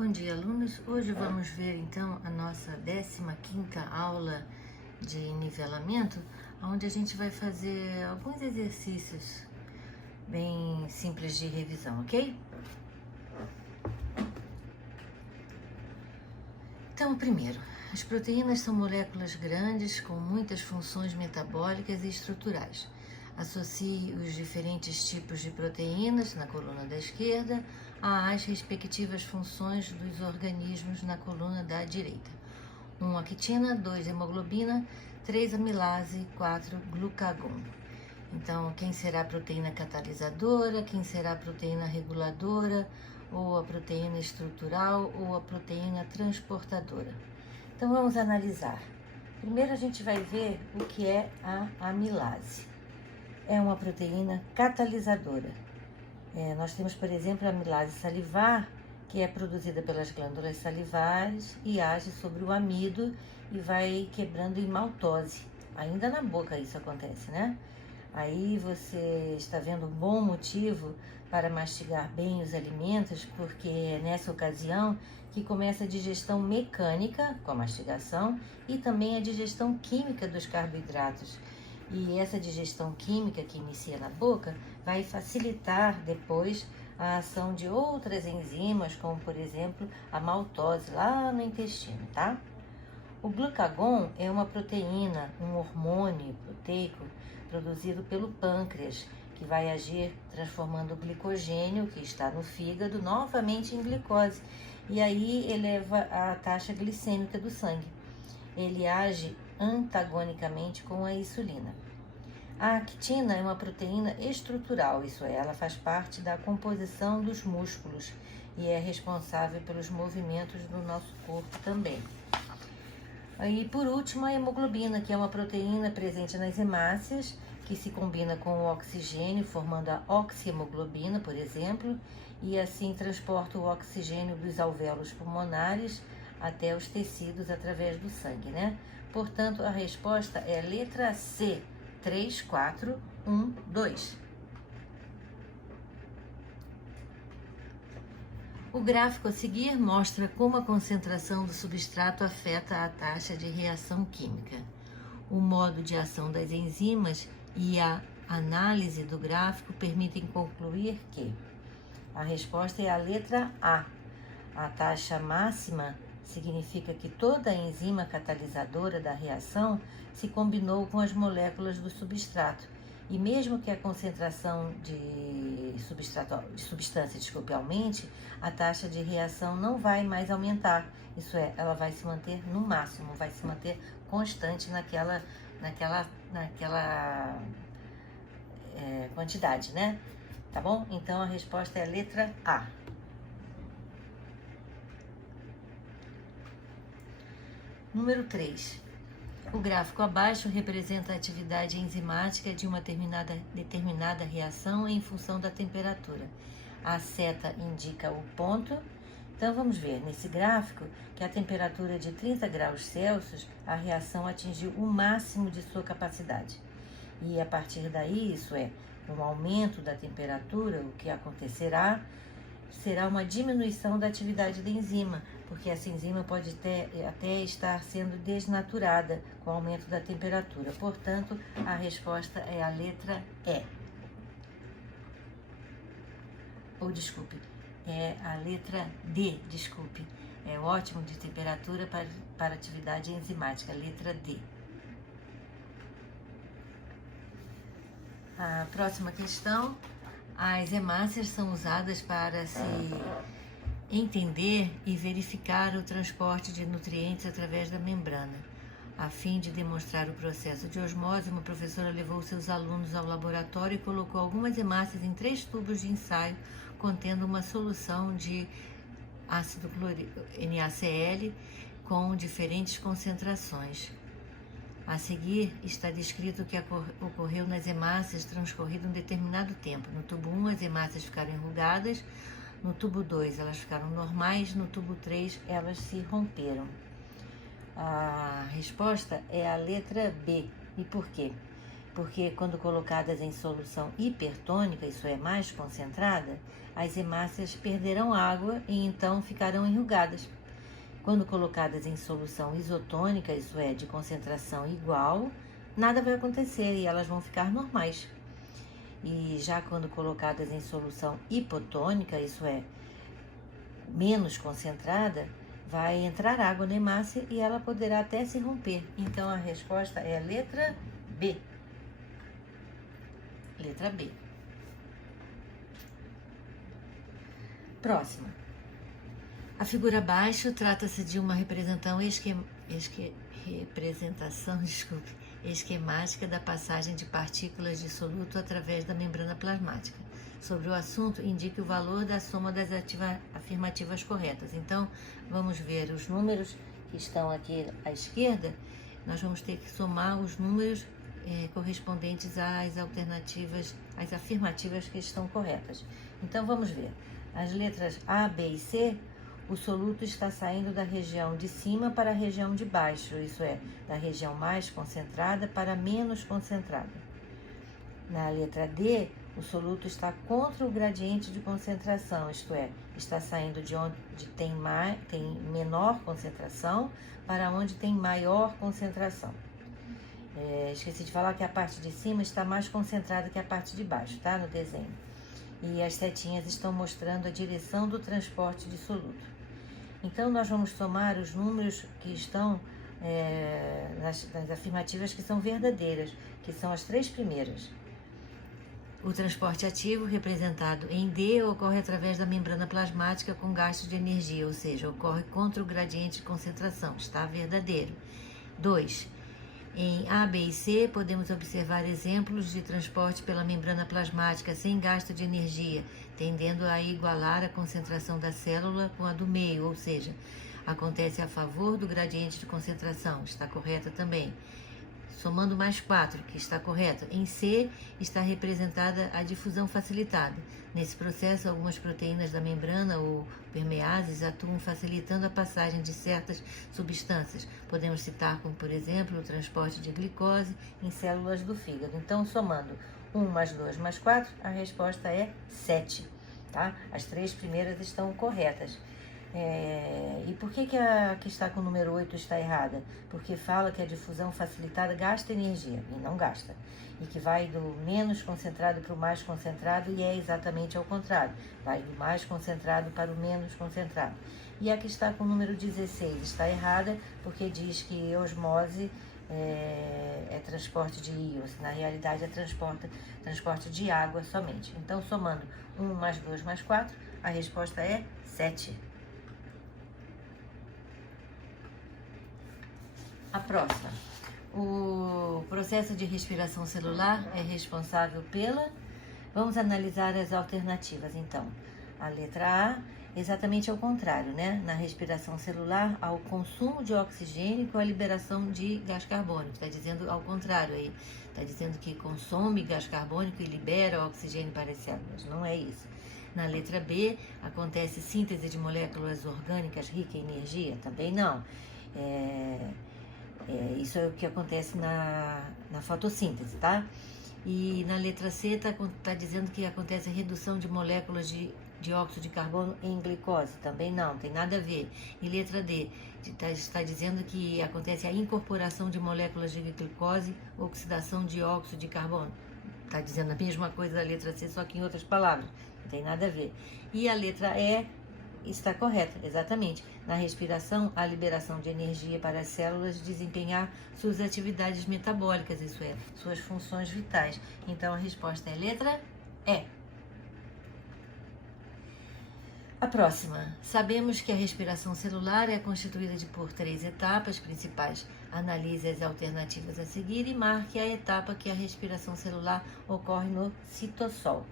Bom dia, alunos. Hoje vamos ver então a nossa 15ª aula de nivelamento, onde a gente vai fazer alguns exercícios bem simples de revisão, ok? Então, primeiro, as proteínas são moléculas grandes com muitas funções metabólicas e estruturais. Associe os diferentes tipos de proteínas na coluna da esquerda às respectivas funções dos organismos na coluna da direita. 1 actina, 2 hemoglobina, 3 amilase, 4 glucagon. Então, quem será a proteína catalisadora, quem será a proteína reguladora, ou a proteína estrutural, ou a proteína transportadora. Então, vamos analisar. Primeiro, a gente vai ver o que é a amilase. É uma proteína catalisadora. Nós temos, por exemplo, a amilase salivar, que é produzida pelas glândulas salivares e age sobre o amido e vai quebrando em maltose. Ainda na boca isso acontece, né? Aí você está vendo um bom motivo para mastigar bem os alimentos, porque é nessa ocasião que começa a digestão mecânica, com a mastigação, e também a digestão química dos carboidratos. E essa digestão química que inicia na boca vai facilitar depois a ação de outras enzimas, como por exemplo a maltose lá no intestino, tá? O glucagon é uma proteína, um hormônio proteico produzido pelo pâncreas, que vai agir transformando o glicogênio que está no fígado novamente em glicose, e aí eleva a taxa glicêmica do sangue. Ele age antagonicamente com a insulina. A actina é uma proteína estrutural, isso é, ela faz parte da composição dos músculos e é responsável pelos movimentos do nosso corpo também. E por último, a hemoglobina, que é uma proteína presente nas hemácias, que se combina com o oxigênio, formando a oxihemoglobina, por exemplo, e assim transporta o oxigênio dos alvéolos pulmonares até os tecidos através do sangue, né? Portanto, a resposta é a letra C, 3, 4, 1, 2. O gráfico a seguir mostra como a concentração do substrato afeta a taxa de reação química. O modo de ação das enzimas e a análise do gráfico permitem concluir que a resposta é a letra A. A taxa máxima significa que toda a enzima catalisadora da reação se combinou com as moléculas do substrato. E mesmo que a concentração de substância aumente, a taxa de reação não vai mais aumentar. Isso é, ela vai se manter no máximo, vai se manter constante naquela quantidade, né? Tá bom? Então a resposta é a letra A. Número 3. O gráfico abaixo representa a atividade enzimática de uma determinada reação em função da temperatura. A seta indica o ponto. Então vamos ver nesse gráfico que a temperatura de 30 graus Celsius, a reação atingiu o máximo de sua capacidade. E a partir daí, isso é, com o aumento da temperatura, o que acontecerá será uma diminuição da atividade da enzima, porque essa enzima pode até estar sendo desnaturada com o aumento da temperatura. Portanto, a resposta é a letra E. É a letra D, desculpe. É ótimo de temperatura para atividade enzimática, letra D. A próxima questão. As hemácias são usadas para se entender e verificar o transporte de nutrientes através da membrana. A fim de demonstrar o processo de osmose, uma professora levou seus alunos ao laboratório e colocou algumas hemácias em 3 tubos de ensaio contendo uma solução de ácido clorídrico NaCl com diferentes concentrações. A seguir está descrito o que ocorreu nas hemácias transcorrido um determinado tempo. No tubo 1, as hemácias ficaram enrugadas, no tubo 2 elas ficaram normais, no tubo 3 elas se romperam. A resposta é a letra B. E por quê? porque quando colocadas em solução hipertônica, isso é, mais concentrada, as hemácias perderão água e então ficarão enrugadas. Quando colocadas em solução isotônica, isso é, de concentração igual, nada vai acontecer e elas vão ficar normais. E já quando colocadas em solução hipotônica, isso é, menos concentrada, vai entrar água na hemácia e ela poderá até se romper. Então a resposta é a letra B. Letra B. Próxima. A figura abaixo trata-se de uma representação esquemática da passagem de partículas de soluto através da membrana plasmática. Sobre o assunto, indique o valor da soma das afirmativas corretas. Então, vamos ver os números que estão aqui à esquerda. Nós vamos ter que somar os números correspondentes às alternativas, às afirmativas que estão corretas. Então, vamos ver. As letras A, B e C, o soluto está saindo da região de cima para a região de baixo, isso é, da região mais concentrada para a menos concentrada. Na letra D, o soluto está contra o gradiente de concentração, isto é, está saindo de onde tem menor concentração para onde tem maior concentração. Esqueci de falar que a parte de cima está mais concentrada que a parte de baixo, tá? No desenho. E as setinhas estão mostrando a direção do transporte de soluto. Então, nós vamos somar os números que estão nas afirmativas que são verdadeiras, que são as três primeiras. O transporte ativo, representado em D, ocorre através da membrana plasmática com gasto de energia, ou seja, ocorre contra o gradiente de concentração, está verdadeiro. 2. Em A, B e C, podemos observar exemplos de transporte pela membrana plasmática sem gasto de energia, tendendo a igualar a concentração da célula com a do meio, ou seja, acontece a favor do gradiente de concentração, está correta também. Somando mais 4, que está correto. Em C, está representada a difusão facilitada. Nesse processo, algumas proteínas da membrana ou permeases atuam facilitando a passagem de certas substâncias. Podemos citar como, por exemplo, o transporte de glicose em células do fígado. Então, somando 1 mais 2 mais 4, a resposta é 7. Tá? As três primeiras estão corretas. E por que a que está com o número 8 está errada? Porque fala que a difusão facilitada gasta energia, e não gasta. E que vai do menos concentrado para o mais concentrado, e é exatamente ao contrário. Vai do mais concentrado para o menos concentrado. E a que está com o número 16 está errada, porque diz que osmose é transporte de íons. Na realidade, é transporte de água somente. Então, somando 1 mais 2 mais 4, a resposta é 7. A próxima. O processo de respiração celular é responsável pela... Vamos analisar as alternativas, então. A letra A, exatamente ao contrário, né? Na respiração celular, há o consumo de oxigênio com a liberação de gás carbônico. Está dizendo ao contrário aí. Está dizendo que consome gás carbônico e libera oxigênio para as células. Não é isso. Na letra B, acontece síntese de moléculas orgânicas ricas em energia? Também não. Isso é o que acontece na fotossíntese, tá? E na letra C tá dizendo que acontece a redução de moléculas de dióxido de carbono em glicose. Também não, tem nada a ver. E letra D está dizendo que acontece a incorporação de moléculas de glicose, oxidação de dióxido de carbono. Está dizendo a mesma coisa da letra C, só que em outras palavras. Não tem nada a ver. E a letra E está correta, exatamente. Na respiração, a liberação de energia para as células desempenhar suas atividades metabólicas, isso é, suas funções vitais. Então, a resposta é letra E. A próxima. Sabemos que a respiração celular é constituída por 3 etapas principais. Analise as alternativas a seguir e marque a etapa que a respiração celular ocorre no citossol.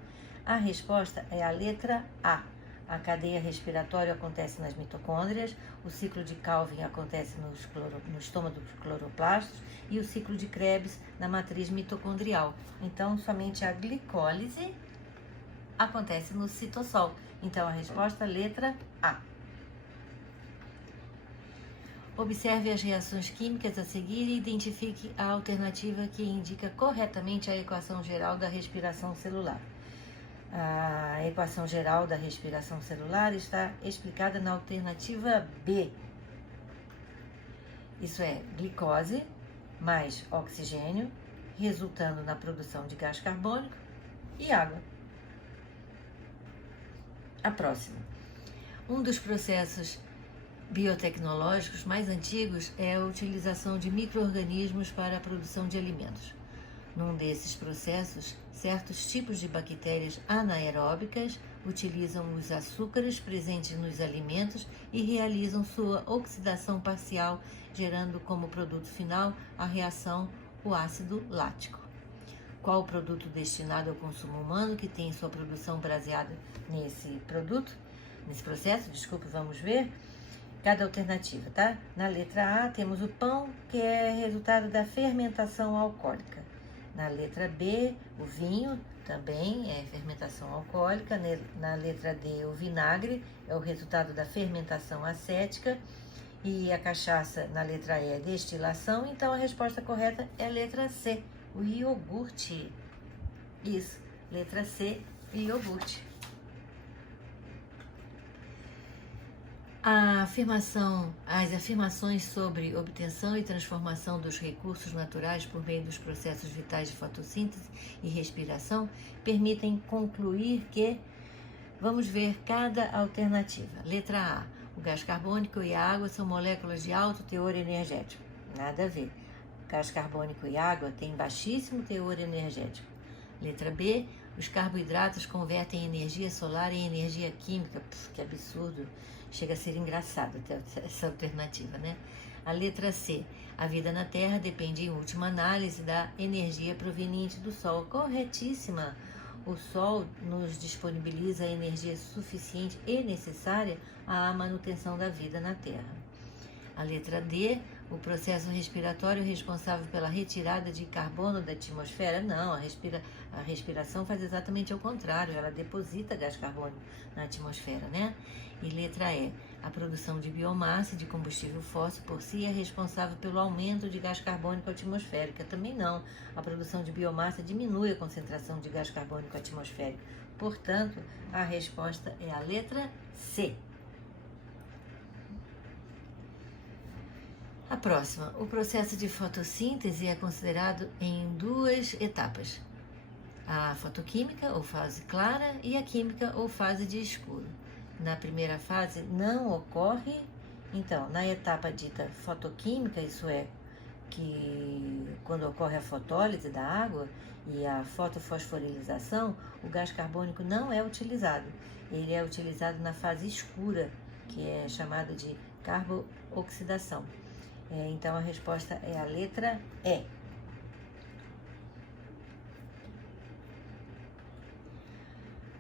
A resposta é a letra A. A cadeia respiratória acontece nas mitocôndrias, o ciclo de Calvin acontece no estômago dos cloroplastos e o ciclo de Krebs na matriz mitocondrial. Então, somente a glicólise acontece no citossol. Então, a resposta é letra A. Observe as reações químicas a seguir e identifique a alternativa que indica corretamente a equação geral da respiração celular. A equação geral da respiração celular está explicada na alternativa B. Isso é, glicose mais oxigênio, resultando na produção de gás carbônico e água. A próxima. Um dos processos biotecnológicos mais antigos é a utilização de micro-organismos para a produção de alimentos. Num desses processos, certos tipos de bactérias anaeróbicas utilizam os açúcares presentes nos alimentos e realizam sua oxidação parcial, gerando como produto final a reação o ácido lático. Qual o produto destinado ao consumo humano que tem sua produção baseada nesse processo? Vamos ver. Cada alternativa, tá? Na letra A temos o pão, que é resultado da fermentação alcoólica. Na letra B, o vinho, também é fermentação alcoólica. Na letra D, o vinagre, é o resultado da fermentação acética. E a cachaça, na letra E, é destilação. Então, a resposta correta é a letra C, o iogurte. Isso, letra C, iogurte. As afirmações sobre obtenção e transformação dos recursos naturais por meio dos processos vitais de fotossíntese e respiração permitem concluir que, vamos ver cada alternativa. Letra A, o gás carbônico e a água são moléculas de alto teor energético. Nada a ver. Gás carbônico e água têm baixíssimo teor energético. Letra B, os carboidratos convertem energia solar em energia química. Que absurdo. Chega a ser engraçado até essa alternativa, né? A letra C, a vida na Terra depende, em última análise, da energia proveniente do Sol. Corretíssima! O Sol nos disponibiliza a energia suficiente e necessária à manutenção da vida na Terra. A letra D, o processo respiratório responsável pela retirada de carbono da atmosfera. Não, a respiração faz exatamente ao contrário, ela deposita gás carbônico na atmosfera, né? E letra E, a produção de biomassa e de combustível fóssil por si é responsável pelo aumento de gás carbônico atmosférico. Também não, a produção de biomassa diminui a concentração de gás carbônico atmosférico. Portanto, a resposta é a letra C. A próxima, o processo de fotossíntese é considerado em duas etapas: a fotoquímica, ou fase clara, e a química, ou fase de escuro. Na primeira fase não ocorre, então, na etapa dita fotoquímica, isso é, que quando ocorre a fotólise da água e a fotofosforilização, o gás carbônico não é utilizado. Ele é utilizado na fase escura, que é chamada de carbooxidação. Então, a resposta é a letra E.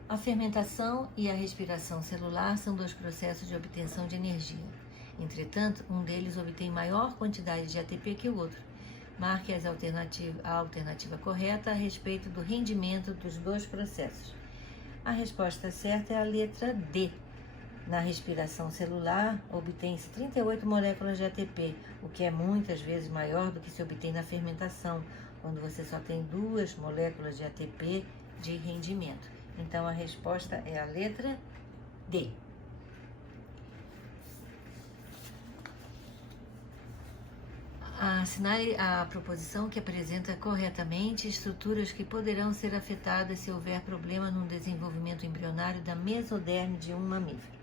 A fermentação e a respiração celular são dois processos de obtenção de energia. Entretanto, um deles obtém maior quantidade de ATP que o outro. Marque a alternativa correta a respeito do rendimento dos dois processos. A resposta certa é a letra D. Na respiração celular, obtém-se 38 moléculas de ATP, o que é muitas vezes maior do que se obtém na fermentação, quando você só tem 2 moléculas de ATP de rendimento. Então, a resposta é a letra D. Assinale a proposição que apresenta corretamente estruturas que poderão ser afetadas se houver problema no desenvolvimento embrionário da mesoderme de um mamífero.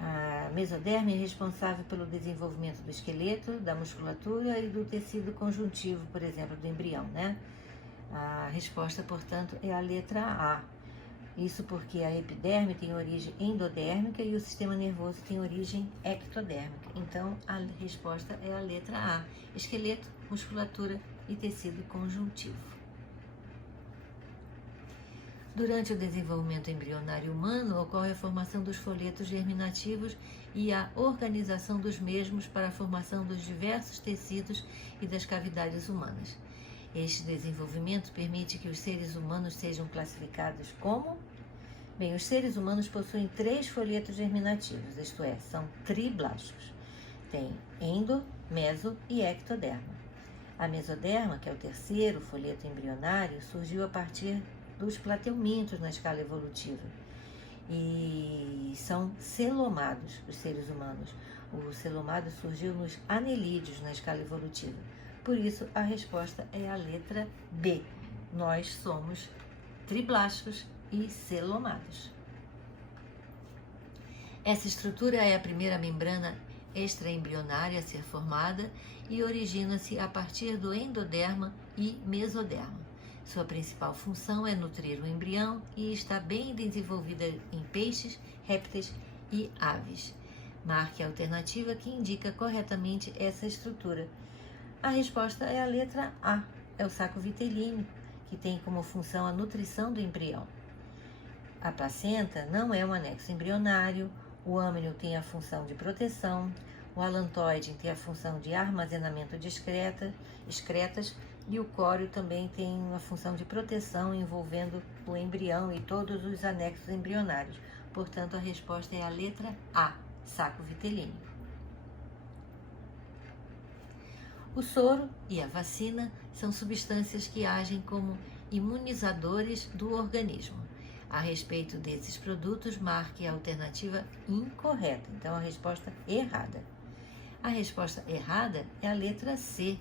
A mesoderme é responsável pelo desenvolvimento do esqueleto, da musculatura e do tecido conjuntivo, por exemplo, do embrião, né? A resposta, portanto, é a letra A. Isso porque a epiderme tem origem endodérmica e o sistema nervoso tem origem ectodérmica. Então, a resposta é a letra A. Esqueleto, musculatura e tecido conjuntivo. Durante o desenvolvimento embrionário humano, ocorre a formação dos folhetos germinativos e a organização dos mesmos para a formação dos diversos tecidos e das cavidades humanas. Este desenvolvimento permite que os seres humanos sejam classificados como? Os seres humanos possuem 3 folhetos germinativos, isto é, são triblastos. tem endo, meso e ectoderma. A mesoderma, que é o terceiro folheto embrionário, surgiu a partir dos plateumintos na escala evolutiva. E são celomados os seres humanos. O celomado surgiu nos anelídeos na escala evolutiva. Por isso, a resposta é a letra B. Nós somos triblásticos e celomados. Essa estrutura é a primeira membrana extraembrionária a ser formada e origina-se a partir do endoderma e mesoderma. Sua principal função é nutrir o embrião e está bem desenvolvida em peixes, répteis e aves. Marque a alternativa que indica corretamente essa estrutura. A resposta é a letra A, é o saco vitelíneo, que tem como função a nutrição do embrião. A placenta não é um anexo embrionário, o âmnio tem a função de proteção, o alantoide tem a função de armazenamento de excretas e o córeo também tem uma função de proteção envolvendo o embrião e todos os anexos embrionários. Portanto, a resposta é a letra A, saco vitelíneo. O soro e a vacina são substâncias que agem como imunizadores do organismo. A respeito desses produtos, marque a alternativa incorreta. Então, a resposta errada. A resposta errada é a letra C,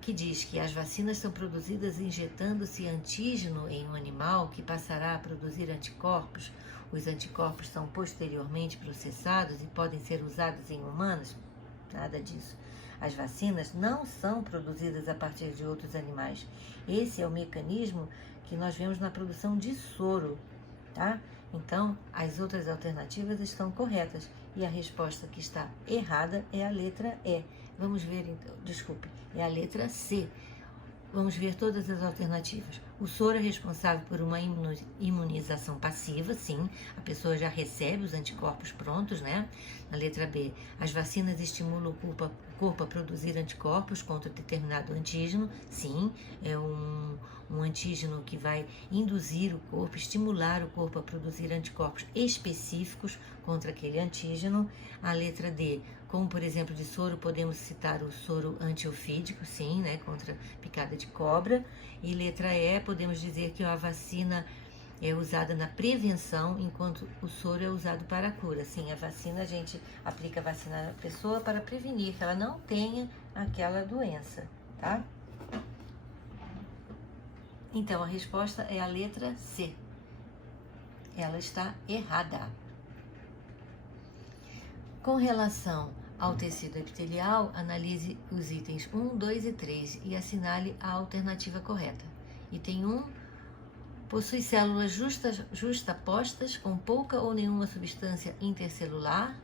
que diz que as vacinas são produzidas injetando-se antígeno em um animal que passará a produzir anticorpos. Os anticorpos são posteriormente processados e podem ser usados em humanos. Nada disso. As vacinas não são produzidas a partir de outros animais. Esse é o mecanismo que nós vemos na produção de soro, tá? Então, as outras alternativas estão corretas e a resposta que está errada é a letra E. Vamos ver, então, desculpe, é a letra C. Vamos ver todas as alternativas. O soro é responsável por uma imunização passiva, sim, a pessoa já recebe os anticorpos prontos, né? Na letra B, as vacinas estimulam o corpo a produzir anticorpos contra determinado antígeno, sim, é um antígeno que vai induzir o corpo, estimular o corpo a produzir anticorpos específicos contra aquele antígeno. A letra D, como por exemplo de soro, podemos citar o soro antiofídico, sim, né, contra picada de cobra. E letra E, podemos dizer que a vacina é usada na prevenção, enquanto o soro é usado para a cura. Sim, a vacina, a gente aplica a vacina na pessoa para prevenir que ela não tenha aquela doença, tá? Então, a resposta é a letra C. Ela está errada. Com relação ao tecido epitelial, analise os itens 1, 2 e 3 e assinale a alternativa correta. Item 1, possui células justapostas com pouca ou nenhuma substância intercelular.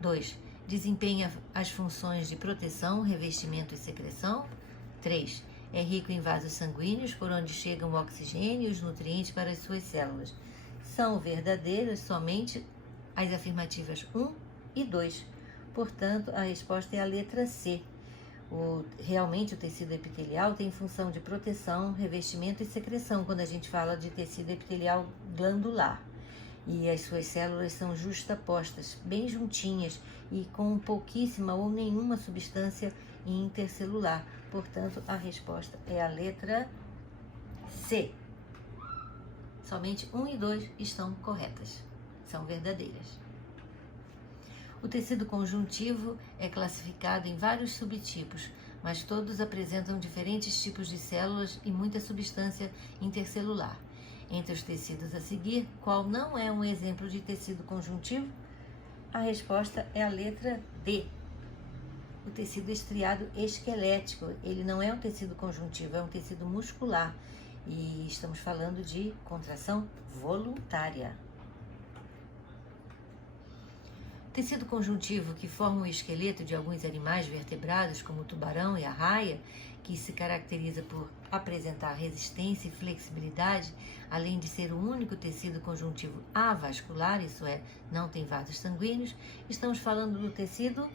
2, desempenha as funções de proteção, revestimento e secreção. 3, é rico em vasos sanguíneos por onde chegam o oxigênio e os nutrientes para as suas células. São verdadeiras somente as afirmativas 1 e 2. Portanto, a resposta é a letra C. Realmente o tecido epitelial tem função de proteção, revestimento e secreção quando a gente fala de tecido epitelial glandular. E as suas células são justapostas, bem juntinhas e com pouquíssima ou nenhuma substância intercelular. Portanto, a resposta é a letra C. Somente 1 e 2 estão corretas, são verdadeiras. O tecido conjuntivo é classificado em vários subtipos, mas todos apresentam diferentes tipos de células e muita substância intercelular. Entre os tecidos a seguir, qual não é um exemplo de tecido conjuntivo? A resposta é a letra D. O tecido estriado esquelético, ele não é um tecido conjuntivo, é um tecido muscular. E estamos falando de contração voluntária. Tecido conjuntivo que forma o esqueleto de alguns animais vertebrados, como o tubarão e a raia, que se caracteriza por apresentar resistência e flexibilidade, além de ser o único tecido conjuntivo avascular, isso é, não tem vasos sanguíneos. Estamos falando do tecido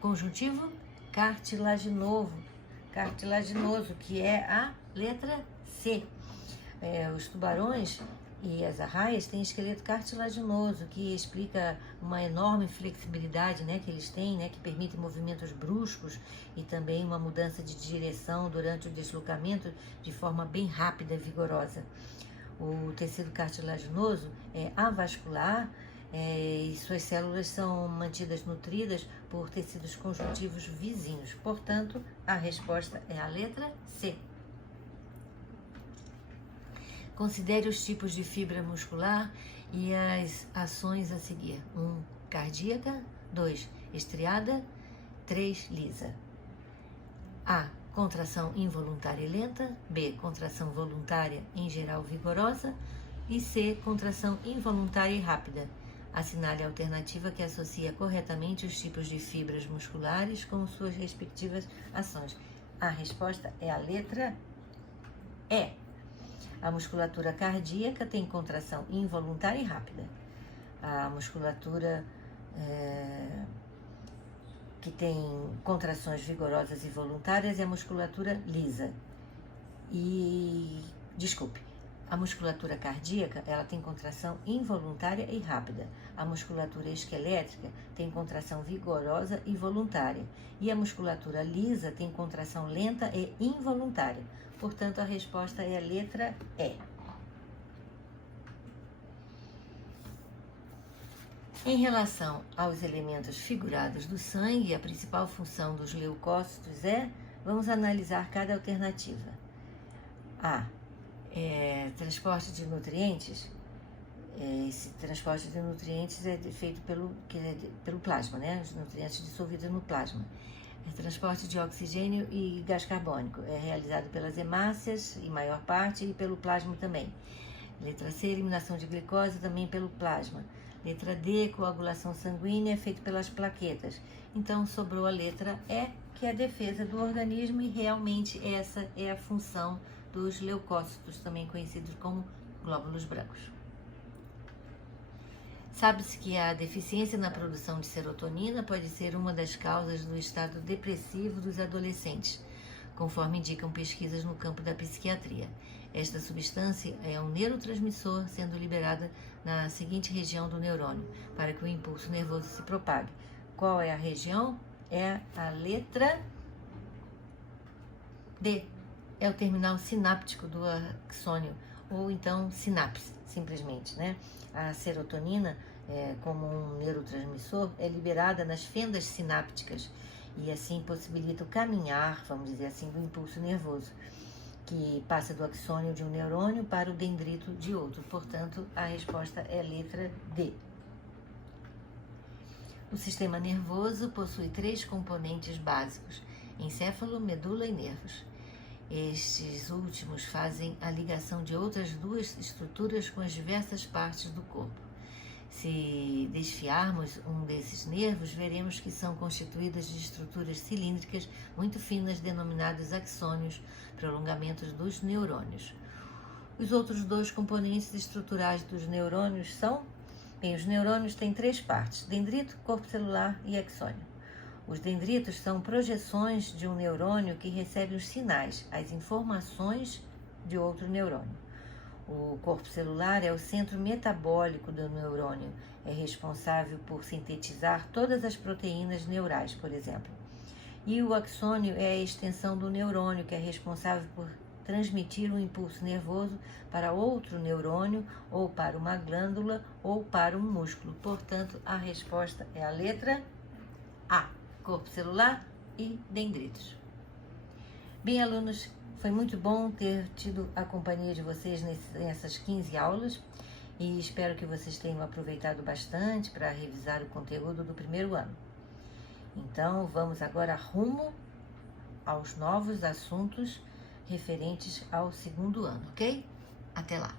conjuntivo cartilaginoso, que é a letra C. Os tubarões e as arraias têm esqueleto cartilaginoso, que explica uma enorme flexibilidade, né, que eles têm, né, que permite movimentos bruscos e também uma mudança de direção durante o deslocamento de forma bem rápida e vigorosa. O tecido cartilaginoso é avascular, e suas células são mantidas nutridas por tecidos conjuntivos vizinhos. Portanto, a resposta é a letra C. Considere os tipos de fibra muscular e as ações a seguir. 1. Cardíaca. 2. Estriada. 3. Lisa. A. Contração involuntária e lenta. B. Contração voluntária, em geral vigorosa. E C. Contração involuntária e rápida. Assinale a alternativa que associa corretamente os tipos de fibras musculares com suas respectivas ações. A resposta é a letra E. A musculatura cardíaca tem contração involuntária e rápida. A musculatura que tem contrações vigorosas e voluntárias é a musculatura lisa. A musculatura cardíaca, ela tem contração involuntária e rápida. A musculatura esquelética tem contração vigorosa e voluntária. E a musculatura lisa tem contração lenta e involuntária. Portanto, a resposta é a letra E. Em relação aos elementos figurados do sangue, a principal função dos leucócitos vamos analisar cada alternativa. A. Transporte de nutrientes. Esse transporte de nutrientes é feito pelo plasma, né? Os nutrientes dissolvidos no plasma. Transporte de oxigênio e gás carbônico é realizado pelas hemácias, em maior parte, e pelo plasma também. Letra C, eliminação de glicose também pelo plasma. Letra D, coagulação sanguínea é feito pelas plaquetas. Então, sobrou a letra E, que é a defesa do organismo, e realmente essa é a função dos leucócitos, também conhecidos como glóbulos brancos. Sabe-se que a deficiência na produção de serotonina pode ser uma das causas do estado depressivo dos adolescentes, conforme indicam pesquisas no campo da psiquiatria. Esta substância é um neurotransmissor sendo liberada na seguinte região do neurônio, para que o impulso nervoso se propague. Qual é a região? É a letra D. É o terminal sináptico do axônio, ou então sinapse, simplesmente, né? A serotonina, como um neurotransmissor, é liberada nas fendas sinápticas e assim possibilita o caminhar, vamos dizer assim, do impulso nervoso, que passa do axônio de um neurônio para o dendrito de outro. Portanto, a resposta é a letra D. O sistema nervoso possui 3 componentes básicos: encéfalo, medula e nervos. Estes últimos fazem a ligação de outras 2 estruturas com as diversas partes do corpo. Se desfiarmos um desses nervos, veremos que são constituídas de estruturas cilíndricas muito finas, denominadas axônios, prolongamentos dos neurônios. Os outros 2 componentes estruturais dos neurônios são... os neurônios têm 3 partes: dendrito, corpo celular e axônio. Os dendritos são projeções de um neurônio que recebe os sinais, as informações de outro neurônio. O corpo celular é o centro metabólico do neurônio, é responsável por sintetizar todas as proteínas neurais, por exemplo. E o axônio é a extensão do neurônio, que é responsável por transmitir um impulso nervoso para outro neurônio, ou para uma glândula, ou para um músculo. Portanto, a resposta é a letra A. Corpo celular e dendritos. Bem, alunos, foi muito bom ter tido a companhia de vocês nessas 15 aulas e espero que vocês tenham aproveitado bastante para revisar o conteúdo do primeiro ano. Então, vamos agora rumo aos novos assuntos referentes ao segundo ano, ok? Até lá!